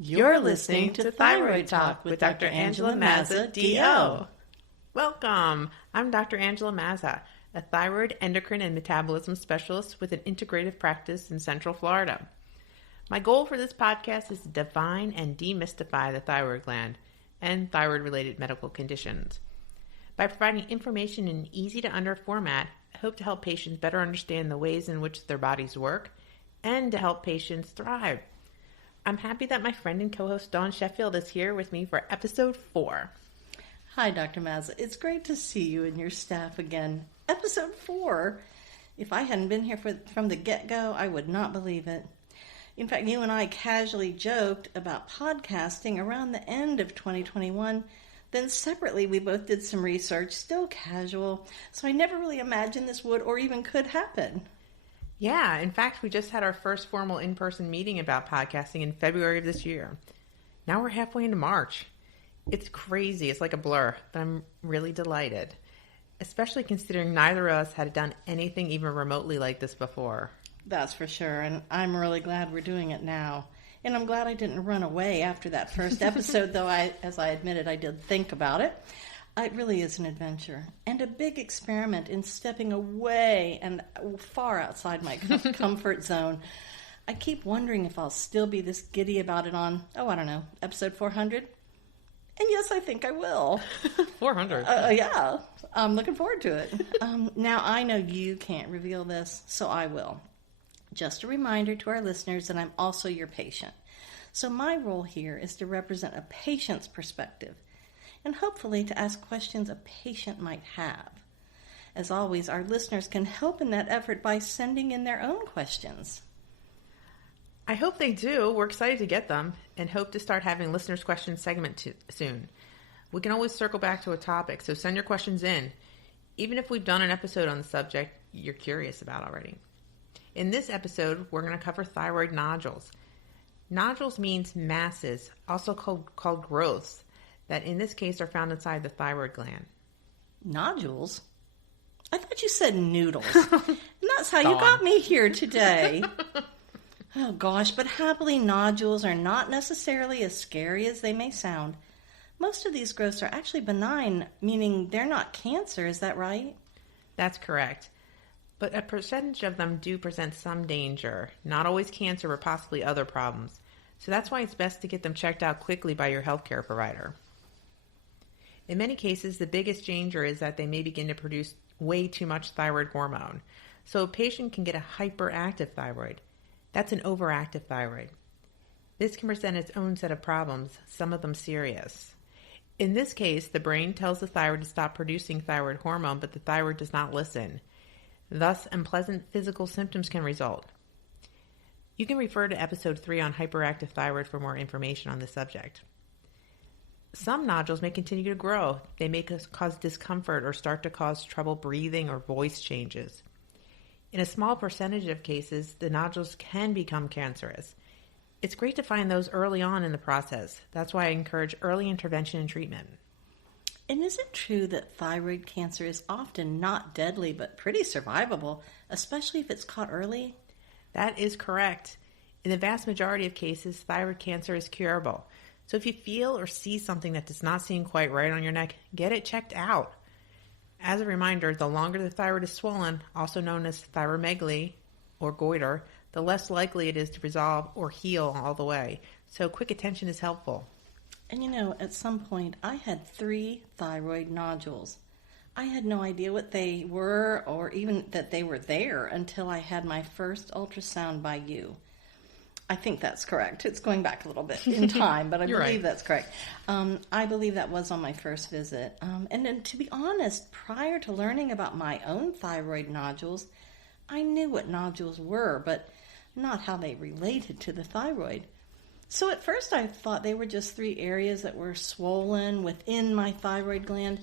You're listening to Thyroid Talk with Dr. Angela Mazza, D.O. Welcome. I'm Dr. Angela Mazza, a thyroid, endocrine, and metabolism specialist with an integrative practice in Central Florida. My goal for this podcast is to define and demystify the thyroid gland and thyroid-related medical conditions. By providing information in an easy-to-under format, I hope to help patients better understand the ways in which their bodies work and to help patients thrive. I'm happy that my friend and co-host Dawn Sheffield is here with me for episode 4. Hi, Dr. Mazza. It's great to see you and your staff again. Episode 4. If I hadn't been here from the get-go, I would not believe it. In fact, you and I casually joked about podcasting around the end of 2021. Then separately, we both did some research, still casual. So I never really imagined this would or even could happen. Yeah, in fact, we just had our first formal in-person meeting about podcasting in February of this year. Now we're halfway into March. It's crazy. It's like a blur, but I'm really delighted, especially considering neither of us had done anything even remotely like this before. That's for sure, and I'm really glad we're doing it now. And I'm glad I didn't run away after that first episode, though as I admitted, I did think about it. It really is an adventure and a big experiment in stepping away and far outside my comfort zone. I keep wondering if I'll still be this giddy about it on, I don't know, episode 400? And yes, I think I will. 400? Yeah, I'm looking forward to it. Now, I know you can't reveal this, so I will. Just a reminder to our listeners that I'm also your patient. So my role here is to represent a patient's perspective, and hopefully to ask questions a patient might have. As always, our listeners can help in that effort by sending in their own questions. I hope they do. We're excited to get them and hope to start having listeners' questions segment soon. We can always circle back to a topic, so send your questions in, even if we've done an episode on the subject you're curious about already. In this episode, we're going to cover thyroid nodules. Nodules means masses, also called growths, that in this case are found inside the thyroid gland. Nodules? I thought you said noodles. And that's how you got me here today. Oh gosh, but happily nodules are not necessarily as scary as they may sound. Most of these growths are actually benign, meaning they're not cancer, is that right? That's correct. But a percentage of them do present some danger, not always cancer or possibly other problems. So that's why it's best to get them checked out quickly by your healthcare provider. In many cases, the biggest danger is that they may begin to produce way too much thyroid hormone. So a patient can get a hyperactive thyroid. That's an overactive thyroid. This can present its own set of problems, some of them serious. In this case, the brain tells the thyroid to stop producing thyroid hormone, but the thyroid does not listen. Thus, unpleasant physical symptoms can result. You can refer to episode 3 on hyperactive thyroid for more information on this subject. Some nodules may continue to grow. They may cause discomfort or start to cause trouble breathing or voice changes. In a small percentage of cases, the nodules can become cancerous. It's great to find those early on in the process. That's why I encourage early intervention and treatment. And is it true that thyroid cancer is often not deadly but pretty survivable, especially if it's caught early? That is correct. In the vast majority of cases, thyroid cancer is curable. So if you feel or see something that does not seem quite right on your neck, get it checked out. As a reminder, the longer the thyroid is swollen, also known as thyromegaly or goiter, the less likely it is to resolve or heal all the way. So quick attention is helpful. And at some point, I had 3 thyroid nodules. I had no idea what they were or even that they were there until I had my first ultrasound by you. I think that's correct. It's going back a little bit in time, but I believe right. That's correct. I believe that was on my first visit. And then, to be honest, prior to learning about my own thyroid nodules, I knew what nodules were, but not how they related to the thyroid. So at first I thought they were just 3 areas that were swollen within my thyroid gland.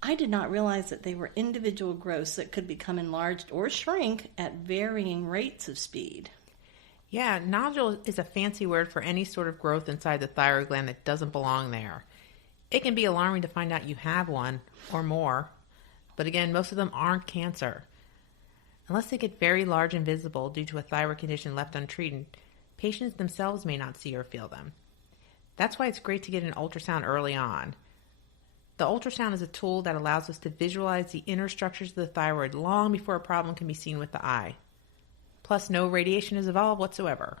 I did not realize that they were individual growths that could become enlarged or shrink at varying rates of speed. Yeah, nodule is a fancy word for any sort of growth inside the thyroid gland that doesn't belong there. It can be alarming to find out you have one or more, but again, most of them aren't cancer. Unless they get very large and visible due to a thyroid condition left untreated, patients themselves may not see or feel them. That's why it's great to get an ultrasound early on. The ultrasound is a tool that allows us to visualize the inner structures of the thyroid long before a problem can be seen with the eye. Plus, no radiation is involved whatsoever.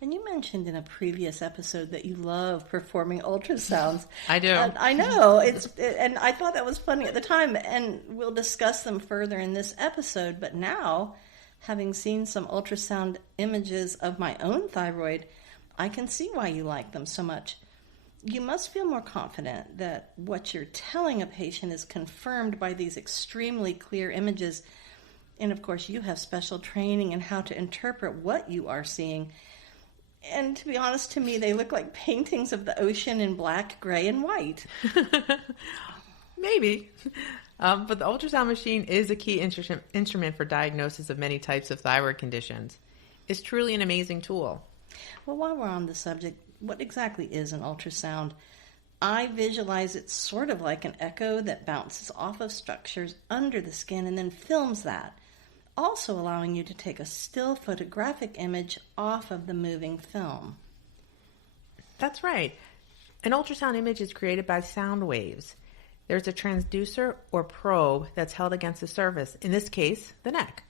And you mentioned in a previous episode that you love performing ultrasounds. I do. I know. And I thought that was funny at the time, and we'll discuss them further in this episode. But now, having seen some ultrasound images of my own thyroid, I can see why you like them so much. You must feel more confident that what you're telling a patient is confirmed by these extremely clear images. And of course, you have special training in how to interpret what you are seeing. And to be honest, to me, they look like paintings of the ocean in black, gray, and white. Maybe. But the ultrasound machine is a key instrument for diagnosis of many types of thyroid conditions. It's truly an amazing tool. Well, while we're on the subject, what exactly is an ultrasound? I visualize it sort of like an echo that bounces off of structures under the skin and then films that, also allowing you to take a still photographic image off of the moving film. That's right. An ultrasound image is created by sound waves. There's a transducer or probe that's held against the surface, in this case, the neck.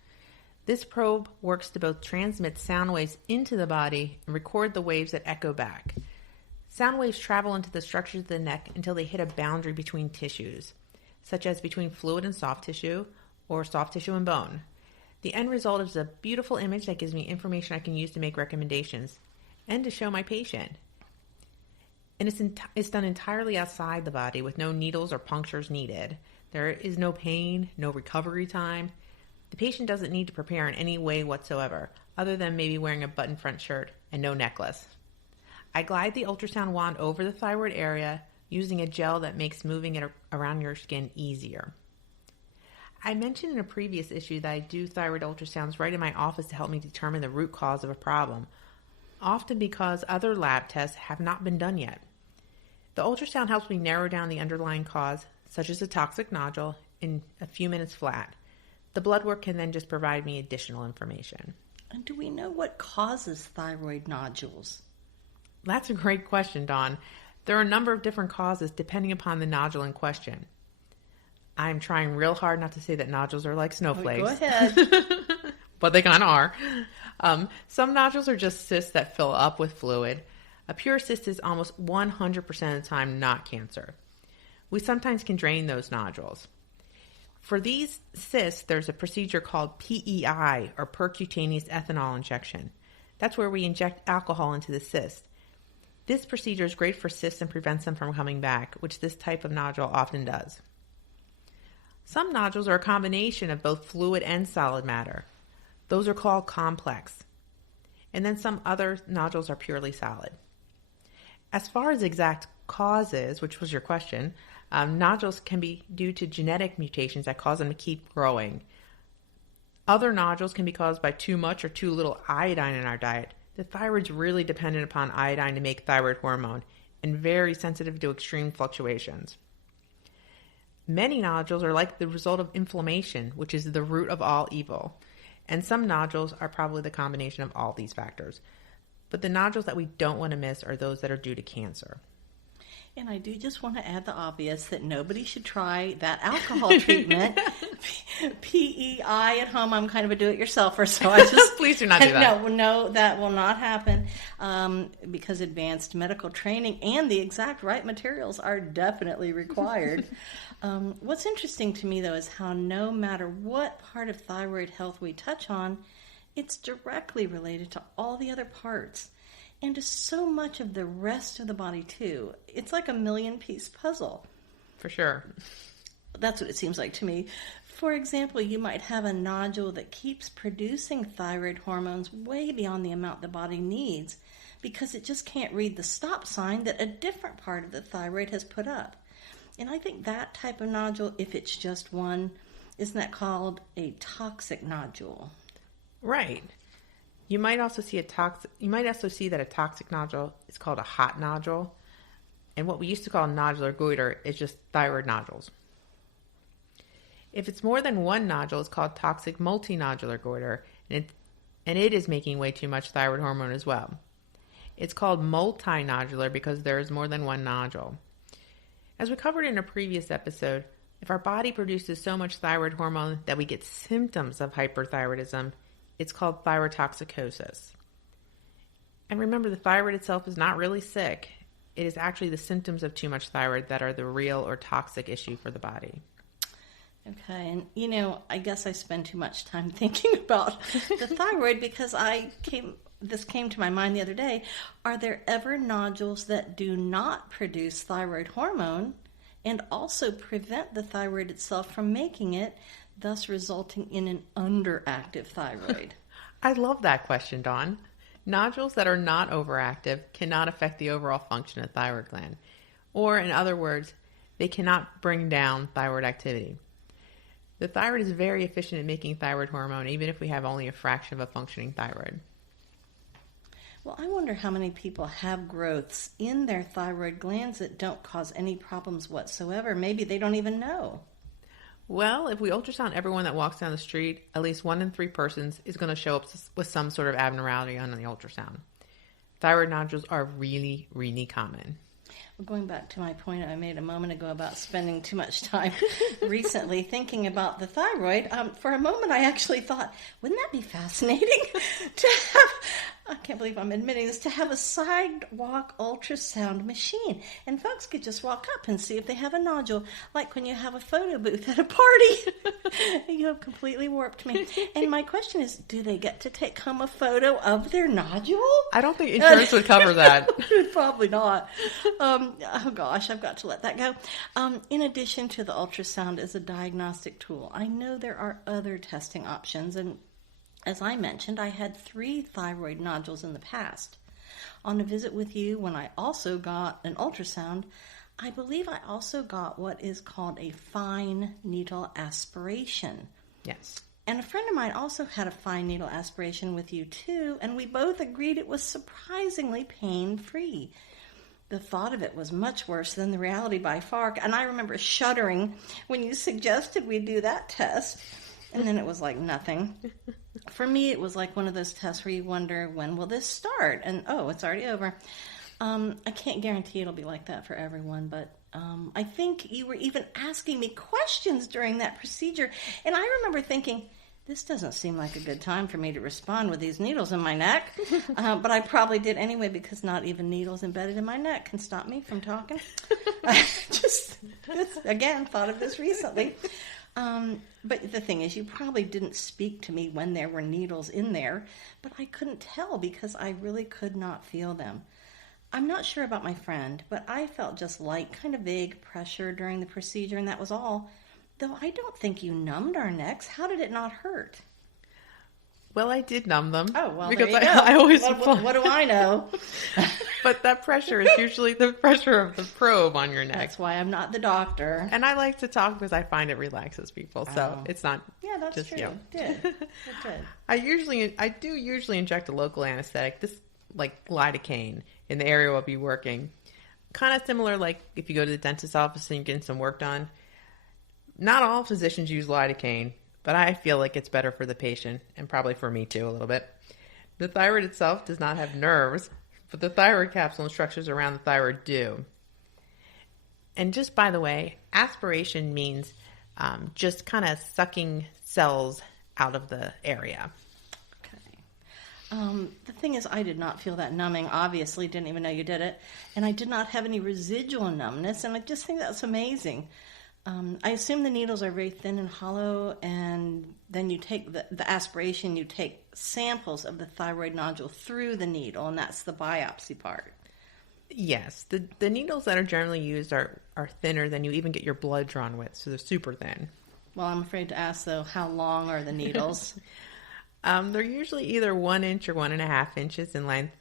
This probe works to both transmit sound waves into the body and record the waves that echo back. Sound waves travel into the structures of the neck until they hit a boundary between tissues, such as between fluid and soft tissue, or soft tissue and bone. The end result is a beautiful image that gives me information I can use to make recommendations and to show my patient. And it's done entirely outside the body with no needles or punctures needed. There is no pain, no recovery time. The patient doesn't need to prepare in any way whatsoever, other than maybe wearing a button front shirt and no necklace. I glide the ultrasound wand over the thyroid area using a gel that makes moving it around your skin easier. I mentioned in a previous issue that I do thyroid ultrasounds right in my office to help me determine the root cause of a problem, often because other lab tests have not been done yet. The ultrasound helps me narrow down the underlying cause, such as a toxic nodule, in a few minutes flat. The blood work can then just provide me additional information. And do we know what causes thyroid nodules? That's a great question, Dawn. There are a number of different causes depending upon the nodule in question. I'm trying real hard not to say that nodules are like snowflakes. Go ahead. But they kind of are. Some nodules are just cysts that fill up with fluid. A pure cyst is almost 100% of the time not cancer. We sometimes can drain those nodules. For these cysts, there's a procedure called PEI, or percutaneous ethanol injection. That's where we inject alcohol into the cyst. This procedure is great for cysts and prevents them from coming back, which this type of nodule often does. Some nodules are a combination of both fluid and solid matter. Those are called complex. And then some other nodules are purely solid. As far as exact causes, which was your question, nodules can be due to genetic mutations that cause them to keep growing. Other nodules can be caused by too much or too little iodine in our diet. The thyroid's really dependent upon iodine to make thyroid hormone and very sensitive to extreme fluctuations. Many nodules are like the result of inflammation, which is the root of all evil. And some nodules are probably the combination of all these factors. But the nodules that we don't want to miss are those that are due to cancer. And I do just want to add the obvious that nobody should try that alcohol treatment. PEI at home, I'm kind of a do-it-yourselfer, so I just... Please do not do that. No, that will not happen because advanced medical training and the exact right materials are definitely required. What's interesting to me, though, is how no matter what part of thyroid health we touch on, it's directly related to all the other parts. And to so much of the rest of the body, too. It's like a million-piece puzzle. For sure. That's what it seems like to me. For example, you might have a nodule that keeps producing thyroid hormones way beyond the amount the body needs because it just can't read the stop sign that a different part of the thyroid has put up. And I think that type of nodule, if it's just one, isn't that called a toxic nodule? Right. You might also see that a toxic nodule is called a hot nodule, and what we used to call nodular goiter is just thyroid nodules. If it's more than one nodule, it's called toxic multinodular goiter, and it is making way too much thyroid hormone as well. It's called multinodular because there is more than one nodule. As we covered in a previous episode, if our body produces so much thyroid hormone that we get symptoms of hyperthyroidism, it's called thyrotoxicosis. And remember, the thyroid itself is not really sick. It is actually the symptoms of too much thyroid that are the real or toxic issue for the body. Okay, and I guess I spend too much time thinking about the thyroid because this came to my mind the other day. Are there ever nodules that do not produce thyroid hormone and also prevent the thyroid itself from making it, thus resulting in an underactive thyroid? I love that question, Dawn. Nodules that are not overactive cannot affect the overall function of the thyroid gland. Or, in other words, they cannot bring down thyroid activity. The thyroid is very efficient at making thyroid hormone, even if we have only a fraction of a functioning thyroid. Well, I wonder how many people have growths in their thyroid glands that don't cause any problems whatsoever. Maybe they don't even know. Well, if we ultrasound everyone that walks down the street, at least 1 in 3 persons is going to show up with some sort of abnormality on the ultrasound. Thyroid nodules are really, really common. Well, going back to my point I made a moment ago about spending too much time recently thinking about the thyroid, for a moment I actually thought, wouldn't that be fascinating to have, I can't believe I'm admitting this, to have a sidewalk ultrasound machine. And folks could just walk up and see if they have a nodule, like when you have a photo booth at a party. You have completely warped me. And my question is, do they get to take home a photo of their nodule? I don't think insurance would cover that. Probably not. Oh gosh, I've got to let that go. In addition to the ultrasound as a diagnostic tool, I know there are other testing options, and as I mentioned, I had 3 thyroid nodules in the past. On a visit with you, when I also got an ultrasound, I believe I also got what is called a fine needle aspiration. Yes. And a friend of mine also had a fine needle aspiration with you too, and we both agreed it was surprisingly pain-free. The thought of it was much worse than the reality by far, and I remember shuddering when you suggested we do that test, and then it was like nothing. For me, it was like one of those tests where you wonder, when will this start? And, oh, it's already over. I can't guarantee it'll be like that for everyone, but I think you were even asking me questions during that procedure, and I remember thinking, this doesn't seem like a good time for me to respond with these needles in my neck. But I probably did anyway, because not even needles embedded in my neck can stop me from talking. I just, again, thought of this recently. But the thing is, you probably didn't speak to me when there were needles in there, but I couldn't tell because I really could not feel them. I'm not sure about my friend, but I felt just light, kind of vague pressure during the procedure, and that was all. Though I don't think you numbed our necks. How did it not hurt? Well, I did numb them. Oh, well, because there you go. I always What do I know? But that pressure is usually the pressure of the probe on your neck. That's why I'm not the doctor. And I like to talk because I find it relaxes people. So it's not that's just true. you. It did. I do usually inject a local anesthetic, this like lidocaine, in the area I'll be working. Kind of similar, like if you go to the dentist's office and you're getting some work done. Not all physicians use lidocaine, but I feel like it's better for the patient, and probably for me too a little bit. The thyroid itself does not have nerves, but the thyroid capsule and structures around the thyroid do. And just by the way, aspiration means just kind of sucking cells out of the area. Okay. The thing is, I did not feel that numbing, obviously, didn't even know you did it, and I did not have any residual numbness, and I just think that's amazing. I assume the needles are very thin and hollow, and then you take the aspiration, you take samples of the thyroid nodule through the needle, and that's the biopsy part. Yes. The needles that are generally used are thinner than you even get your blood drawn with, so they're super thin. Well, I'm afraid to ask, though, how long are the needles? They're usually either 1 inch or 1.5 inches in length.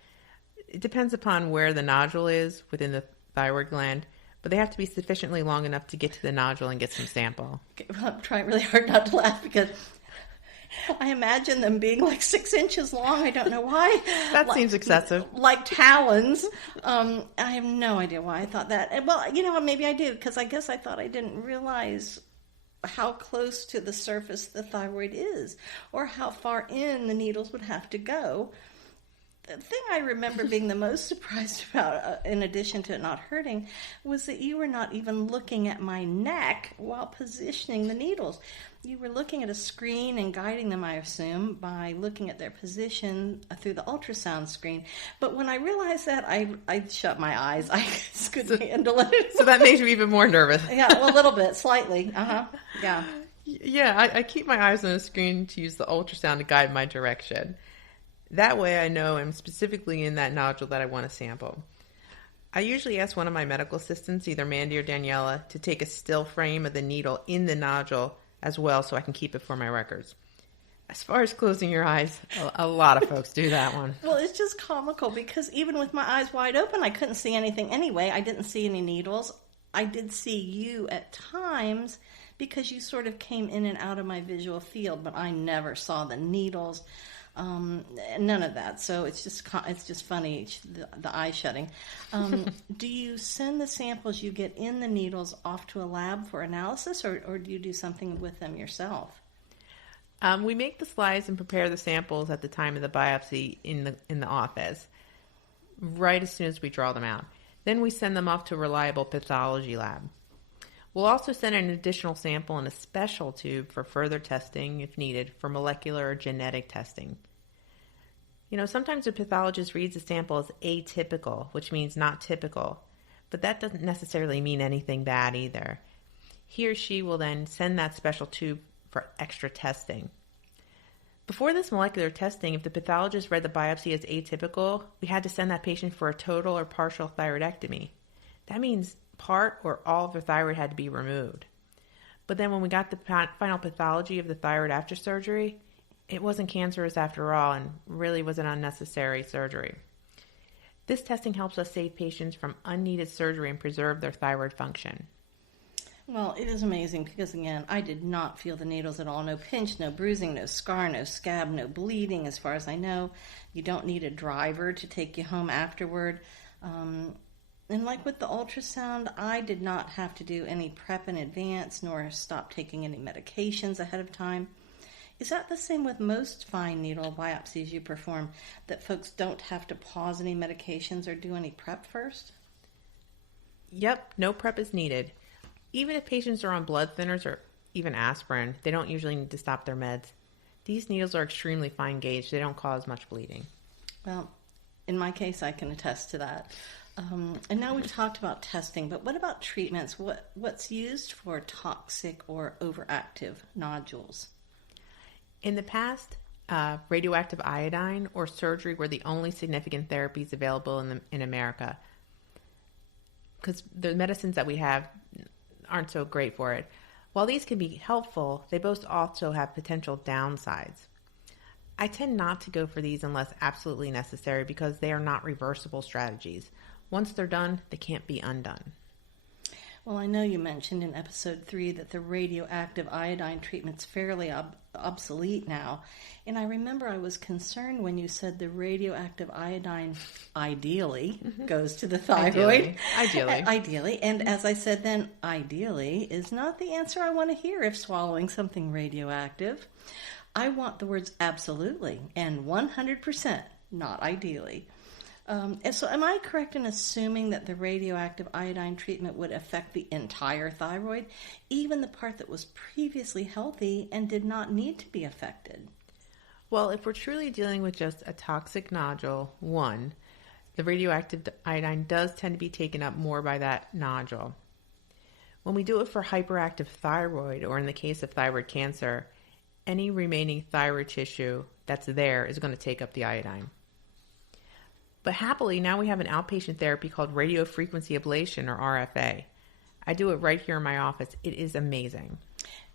It depends upon where the nodule is within the thyroid gland. But they have to be sufficiently long enough to get to the nodule and get some sample. Okay, well, I'm trying really hard not to laugh because I imagine them being like 6 inches long. I don't know why. That seems excessive. Like talons. I have no idea why I thought that. Well, maybe I do, because I guess I thought I didn't realize how close to the surface the thyroid is, or how far in the needles would have to go. The thing I remember being the most surprised about, in addition to it not hurting, was that you were not even looking at my neck while positioning the needles. You were looking at a screen and guiding them, I assume, by looking at their position through the ultrasound screen. But when I realized that, I shut my eyes. I just couldn't handle it. So that makes you even more nervous. Yeah, well, a little bit, slightly. Yeah. Yeah, I keep my eyes on the screen to use the ultrasound to guide my direction. That way I know I'm specifically in that nodule that I want to sample. I usually ask one of my medical assistants, either Mandy or Daniela, to take a still frame of the needle in the nodule as well so I can keep it for my records. As far as closing your eyes, a lot of folks do that one. Well, it's just comical because even with my eyes wide open, I couldn't see anything anyway. I didn't see any needles. I did see you at times because you sort of came in and out of my visual field, but I never saw the needles. None of that. So it's just funny, the eye shutting. Do you send the samples you get in the needles off to a lab for analysis, or do you do something with them yourself? We make the slides and prepare the samples at the time of the biopsy in the office, right as soon as we draw them out. Then we send them off to a reliable pathology lab. We'll also send an additional sample in a special tube for further testing, if needed, for molecular or genetic testing. You know, sometimes a pathologist reads a sample as atypical, which means not typical, but that doesn't necessarily mean anything bad either. He or she will then send that special tube for extra testing. Before this molecular testing, if the pathologist read the biopsy as atypical, we had to send that patient for a total or partial thyroidectomy. That means part or all of the thyroid had to be removed. But then when we got the final pathology of the thyroid after surgery, it wasn't cancerous after all and really was an unnecessary surgery. This testing helps us save patients from unneeded surgery and preserve their thyroid function. Well, it is amazing because, again, I did not feel the needles at all. No pinch, no bruising, no scar, no scab, no bleeding as far as I know. You don't need a driver to take you home afterward. And like with the ultrasound, I did not have to do any prep in advance nor stop taking any medications ahead of time. Is that the same with most fine needle biopsies you perform, that folks don't have to pause any medications or do any prep first? Yep, no prep is needed. Even if patients are on blood thinners or even aspirin, they don't usually need to stop their meds. These needles are extremely fine gauge. They don't cause much bleeding. Well, in my case, I can attest to that. And now we've talked about testing, but what about treatments? What's used for toxic or overactive nodules? In the past, radioactive iodine or surgery were the only significant therapies available in America, because the medicines that we have aren't so great for it. While these can be helpful, they both also have potential downsides. I tend not to go for these unless absolutely necessary because they are not reversible strategies. Once they're done, they can't be undone. Well, I know you mentioned in episode 3 that the radioactive iodine treatment's fairly obsolete now. And I remember I was concerned when you said the radioactive iodine ideally goes to the thyroid. Ideally. And as I said then, ideally is not the answer I want to hear if swallowing something radioactive. I want the words absolutely and 100%, not ideally. And so am I correct in assuming that the radioactive iodine treatment would affect the entire thyroid, even the part that was previously healthy and did not need to be affected? Well, if we're truly dealing with just a toxic nodule, the radioactive iodine does tend to be taken up more by that nodule. When we do it for hyperactive thyroid, or in the case of thyroid cancer, any remaining thyroid tissue that's there is going to take up the iodine. But happily, now we have an outpatient therapy called Radiofrequency Ablation, or RFA. I do it right here in my office. It is amazing.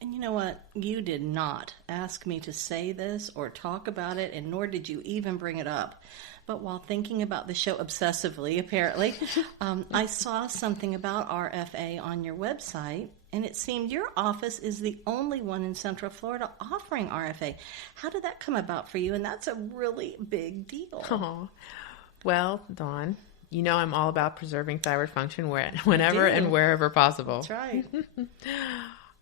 And you know what? You did not ask me to say this or talk about it, and nor did you even bring it up. But while thinking about the show obsessively, apparently, I saw something about RFA on your website, and it seemed your office is the only one in Central Florida offering RFA. How did that come about for you? And that's a really big deal. Oh. Well, Dawn, you know I'm all about preserving thyroid function whenever and wherever possible. That's right.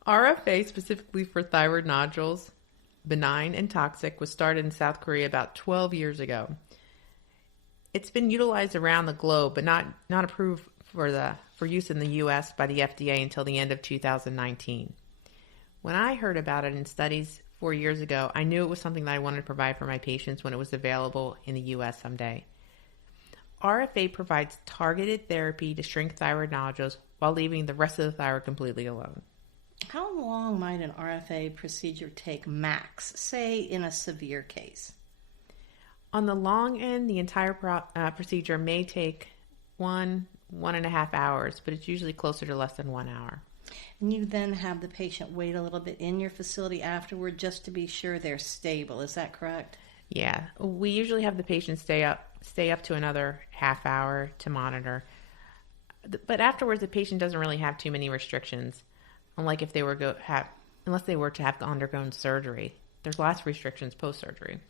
RFA, specifically for thyroid nodules, benign and toxic, was started in South Korea about 12 years ago. It's been utilized around the globe, but not approved for use in the U.S. by the FDA until the end of 2019. When I heard about it in studies 4 years ago, I knew it was something that I wanted to provide for my patients when it was available in the U.S. someday. RFA provides targeted therapy to shrink thyroid nodules while leaving the rest of the thyroid completely alone. How long might an RFA procedure take max, say in a severe case? On the long end, the entire procedure may take 1.5 hours, but it's usually closer to less than 1 hour. And you then have the patient wait a little bit in your facility afterward just to be sure they're stable. Is that correct? Yeah. We usually have the patient stay up to another half hour to monitor. But afterwards, the patient doesn't really have too many restrictions, unlike if they were unless they were to have undergone surgery. There's less restrictions post-surgery.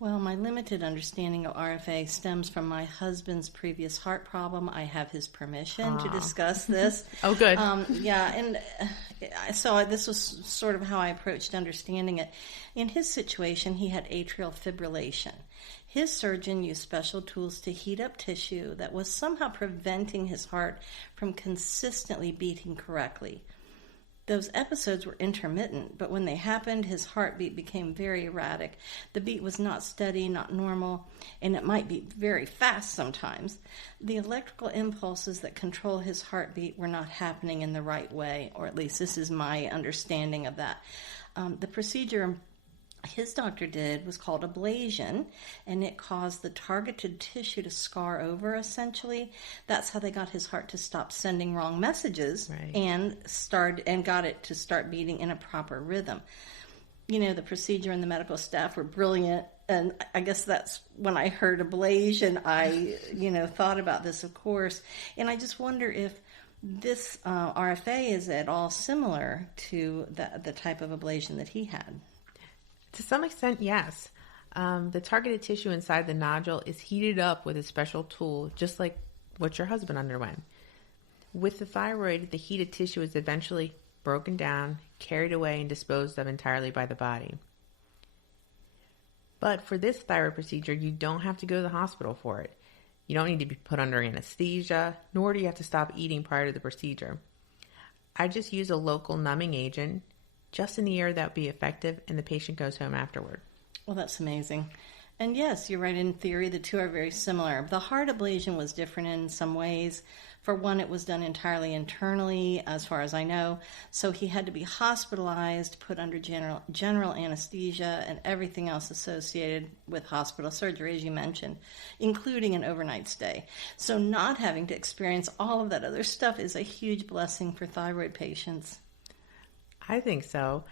Well, my limited understanding of RFA stems from my husband's previous heart problem. I have his permission to discuss this. Oh, good. Yeah, and so this was sort of how I approached understanding it. In his situation, he had atrial fibrillation. His surgeon used special tools to heat up tissue that was somehow preventing his heart from consistently beating correctly. Those episodes were intermittent, but when they happened, his heartbeat became very erratic. The beat was not steady, not normal, and it might beat very fast sometimes. The electrical impulses that control his heartbeat were not happening in the right way, or at least this is my understanding of that. The procedure his doctor did was called ablation, and it caused the targeted tissue to scar over, essentially. That's how they got his heart to stop sending wrong messages, right, and got it to start beating in a proper rhythm. You know, the procedure and the medical staff were brilliant, and I guess that's when I heard ablation, I, thought about this, of course, and I just wonder if this RFA is at all similar to the type of ablation that he had. To some extent, yes. The targeted tissue inside the nodule is heated up with a special tool, just like what your husband underwent. With the thyroid, the heated tissue is eventually broken down, carried away, and disposed of entirely by the body. But for this thyroid procedure, you don't have to go to the hospital for it. You don't need to be put under anesthesia, nor do you have to stop eating prior to the procedure. I just use a local numbing agent, just in the area that would be effective, and the patient goes home afterward. Well, that's amazing. And yes, you're right. In theory, the two are very similar. The heart ablation was different in some ways. For one, it was done entirely internally, as far as I know. So he had to be hospitalized, put under general anesthesia, and everything else associated with hospital surgery, as you mentioned, including an overnight stay. So not having to experience all of that other stuff is a huge blessing for thyroid patients. I think so.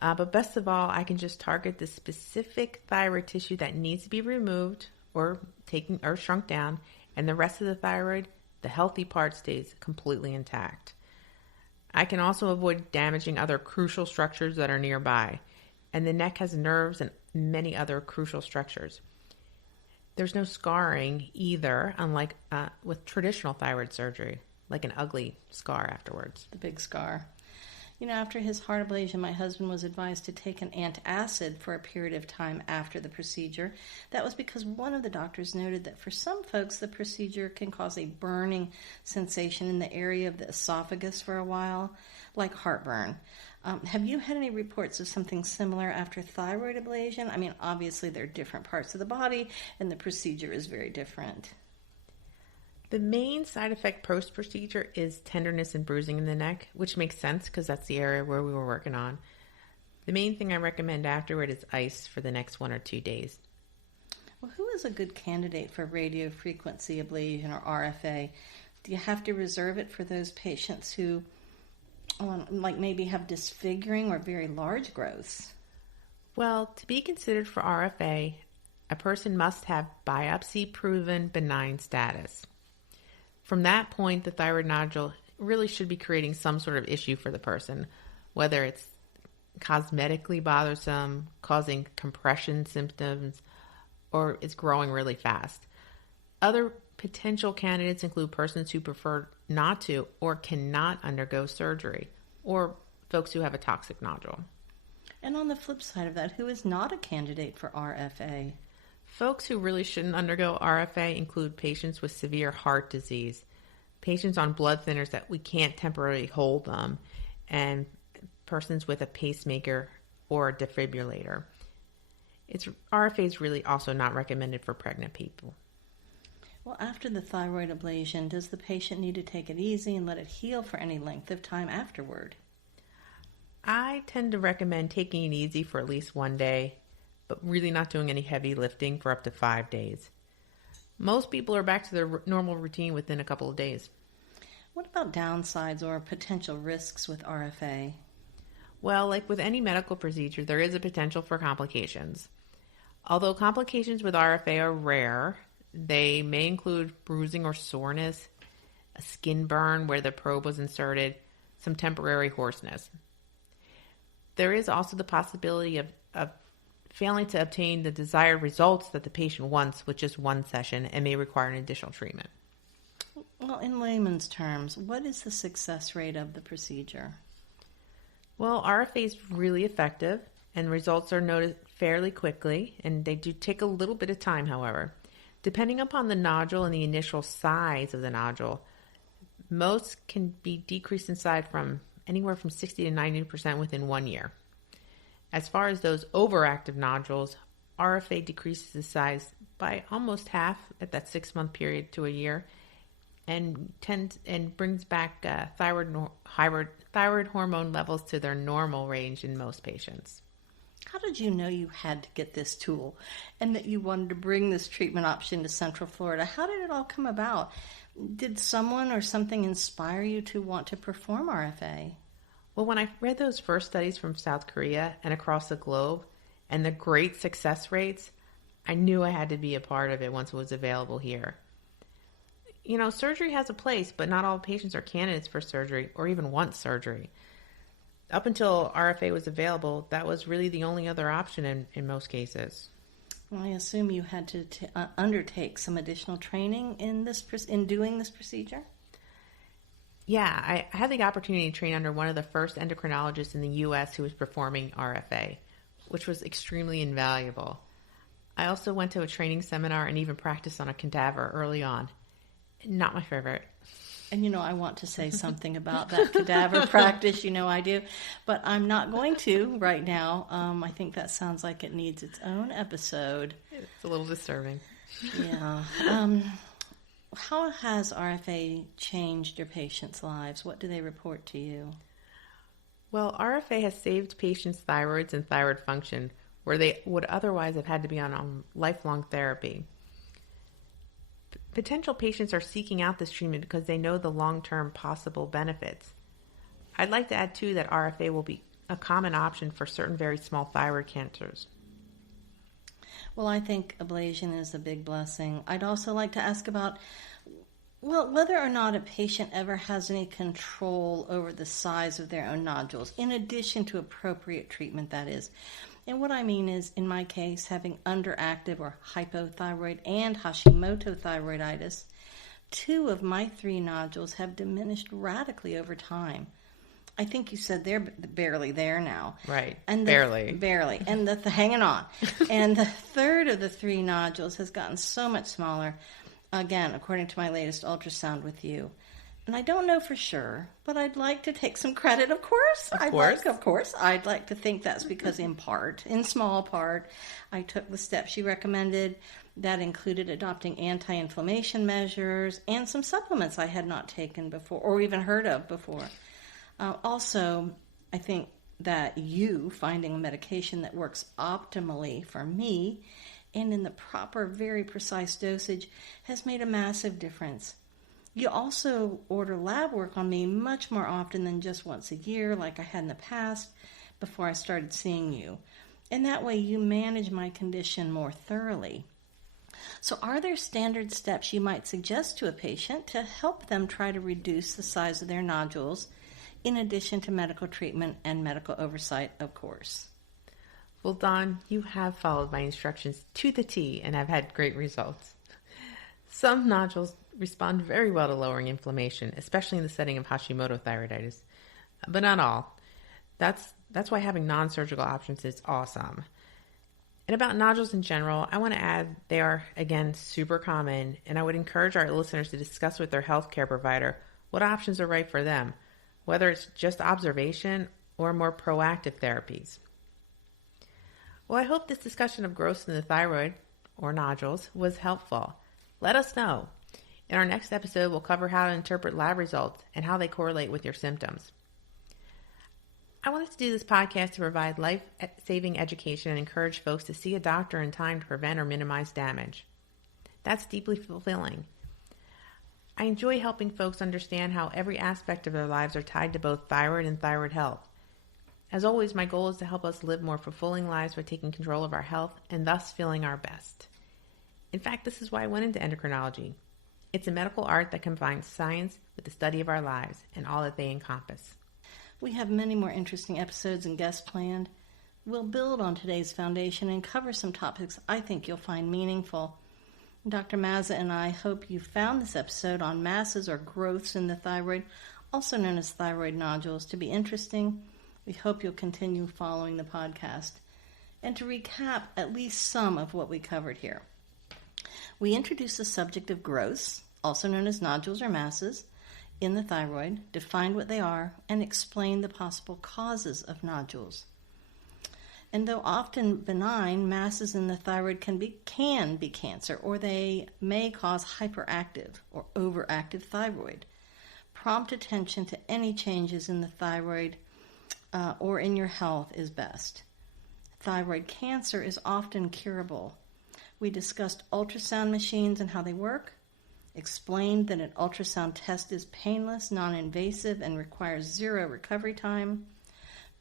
But best of all, I can just target the specific thyroid tissue that needs to be removed or shrunk down, and the rest of the thyroid, the healthy part, stays completely intact. I can also avoid damaging other crucial structures that are nearby, and the neck has nerves and many other crucial structures. There's no scarring either, unlike with traditional thyroid surgery, like an ugly scar afterwards. The big scar. After his heart ablation, my husband was advised to take an antacid for a period of time after the procedure. That was because one of the doctors noted that for some folks, the procedure can cause a burning sensation in the area of the esophagus for a while, like heartburn. Have you had any reports of something similar after thyroid ablation? I mean, obviously, they're different parts of the body, and the procedure is very different. The main side effect post-procedure is tenderness and bruising in the neck, which makes sense because that's the area where we were working on. The main thing I recommend afterward is ice for the next 1 or 2 days. Well, who is a good candidate for radiofrequency ablation or RFA? Do you have to reserve it for those patients who maybe have disfiguring or very large growths? Well, to be considered for RFA, a person must have biopsy-proven benign status. From that point, the thyroid nodule really should be creating some sort of issue for the person, whether it's cosmetically bothersome, causing compression symptoms, or it's growing really fast. Other potential candidates include persons who prefer not to or cannot undergo surgery, or folks who have a toxic nodule. And on the flip side of that, who is not a candidate for RFA? Folks who really shouldn't undergo RFA include patients with severe heart disease, patients on blood thinners that we can't temporarily hold them, and persons with a pacemaker or a defibrillator. RFA is really also not recommended for pregnant people. Well, after the thyroid ablation, does the patient need to take it easy and let it heal for any length of time afterward? I tend to recommend taking it easy for at least 1 day, but really not doing any heavy lifting for up to 5 days. Most people are back to their normal routine within a couple of days. What about downsides or potential risks with RFA? Well, like with any medical procedure, there is a potential for complications. Although complications with RFA are rare, they may include bruising or soreness, a skin burn where the probe was inserted, some temporary hoarseness. There is also the possibility of failing to obtain the desired results that the patient wants with just one session and may require an additional treatment. Well, in layman's terms, what is the success rate of the procedure? Well, RFA is really effective and results are noted fairly quickly, and they do take a little bit of time, however. Depending upon the nodule and the initial size of the nodule, most can be decreased in size from anywhere from 60 to 90% within 1 year. As far as those overactive nodules, RFA decreases the size by almost half at that 6-month period to a year, and brings back thyroid hormone levels to their normal range in most patients. How did you know you had to get this tool and that you wanted to bring this treatment option to Central Florida? How did it all come about? Did someone or something inspire you to want to perform RFA? Well, when I read those first studies from South Korea and across the globe and the great success rates, I knew I had to be a part of it once it was available here. You know, surgery has a place, but not all patients are candidates for surgery or even want surgery. Up until RFA was available, that was really the only other option in most cases. Well, I assume you had to undertake some additional training in doing this procedure? Yeah, I had the opportunity to train under one of the first endocrinologists in the U.S. who was performing RFA, which was extremely invaluable. I also went to a training seminar and even practiced on a cadaver early on. Not my favorite. And, you know, I want to say something about that cadaver practice. You know I do. But I'm not going to right now. I think that sounds like it needs its own episode. It's a little disturbing. Yeah. How has RFA changed your patients' lives? What do they report to you? Well, RFA has saved patients' thyroids and thyroid function where they would otherwise have had to be on lifelong therapy. Potential patients are seeking out this treatment because they know the long-term possible benefits. I'd like to add, too, that RFA will be a common option for certain very small thyroid cancers. Well, I think ablation is a big blessing. I'd also like to ask about, well, whether or not a patient ever has any control over the size of their own nodules, in addition to appropriate treatment, that is. And what I mean is, in my case, having underactive or hypothyroid and Hashimoto thyroiditis, 2 of my 3 nodules have diminished radically over time. I think you said they're barely there now. Right, and barely. Barely. And hanging on. And the 3rd of the 3 nodules has gotten so much smaller, again, according to my latest ultrasound with you. And I don't know for sure, but I'd like to take some credit, of course. Of course. I'd like to think that's because in small part, I took the steps you recommended. That included adopting anti-inflammation measures and some supplements I had not taken before or even heard of before. Also, I think that you finding a medication that works optimally for me and in the proper, very precise dosage has made a massive difference. You also order lab work on me much more often than just once a year like I had in the past before I started seeing you. And that way you manage my condition more thoroughly. So are there standard steps you might suggest to a patient to help them try to reduce the size of their nodules, in addition to medical treatment and medical oversight, of course? Well, Dawn, you have followed my instructions to the T and have had great results. Some nodules respond very well to lowering inflammation, especially in the setting of Hashimoto thyroiditis, but not all. That's why having non-surgical options is awesome. And about nodules in general, I want to add they are, again, super common, and I would encourage our listeners to discuss with their healthcare provider what options are right for them, whether it's just observation or more proactive therapies. Well, I hope this discussion of growths in the thyroid, or nodules, was helpful. Let us know. In our next episode, we'll cover how to interpret lab results and how they correlate with your symptoms. I wanted to do this podcast to provide life-saving education and encourage folks to see a doctor in time to prevent or minimize damage. That's deeply fulfilling. I enjoy helping folks understand how every aspect of their lives are tied to both thyroid and thyroid health. As always, my goal is to help us live more fulfilling lives by taking control of our health and thus feeling our best. In fact, this is why I went into endocrinology. It's a medical art that combines science with the study of our lives and all that they encompass. We have many more interesting episodes and guests planned. We'll build on today's foundation and cover some topics I think you'll find meaningful. Dr. Mazza and I hope you found this episode on masses or growths in the thyroid, also known as thyroid nodules, to be interesting. We hope you'll continue following the podcast. And to recap at least some of what we covered here. We introduced the subject of growths, also known as nodules or masses, in the thyroid, defined what they are, and explained the possible causes of nodules. And though often benign, masses in the thyroid can be cancer, or they may cause hyperactive or overactive thyroid. Prompt attention to any changes in the thyroid or in your health is best. Thyroid cancer is often curable. We discussed ultrasound machines and how they work, explained that an ultrasound test is painless, non-invasive, and requires 0 recovery time,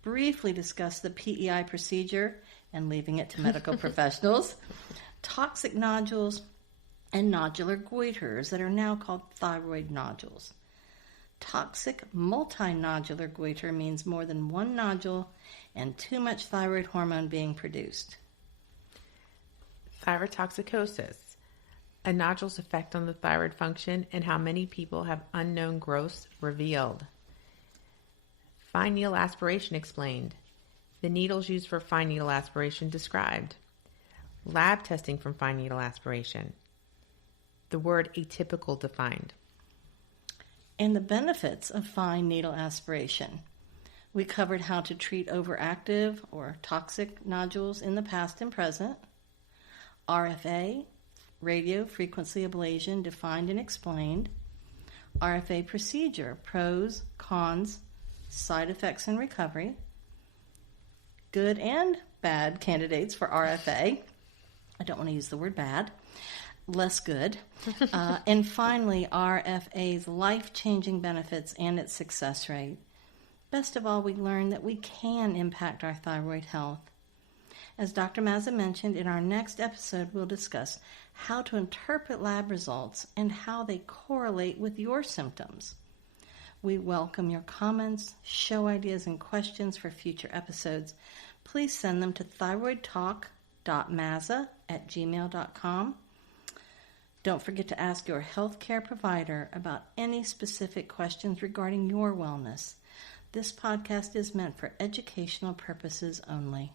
briefly discussed the PEI procedure and leaving it to medical professionals, toxic nodules, and nodular goiters that are now called thyroid nodules. Toxic multinodular goiter means more than one nodule and too much thyroid hormone being produced. Thyrotoxicosis, a nodule's effect on the thyroid function and how many people have unknown growths revealed. Fine needle aspiration explained. The needles used for fine needle aspiration described. Lab testing from fine needle aspiration. The word atypical defined. And the benefits of fine needle aspiration. We covered how to treat overactive or toxic nodules in the past and present. RFA, radiofrequency ablation, defined and explained. RFA procedure, pros, cons, side effects, and recovery. Good and bad candidates for RFA. I don't want to use the word bad. Less good. And finally, RFA's life-changing benefits and its success rate. Best of all, we learned that we can impact our thyroid health. As Dr. Mazza mentioned, in our next episode, we'll discuss how to interpret lab results and how they correlate with your symptoms. We welcome your comments, show ideas, and questions for future episodes. Please send them to thyroidtalk.mazza@gmail.com. Don't forget to ask your healthcare provider about any specific questions regarding your wellness. This podcast is meant for educational purposes only.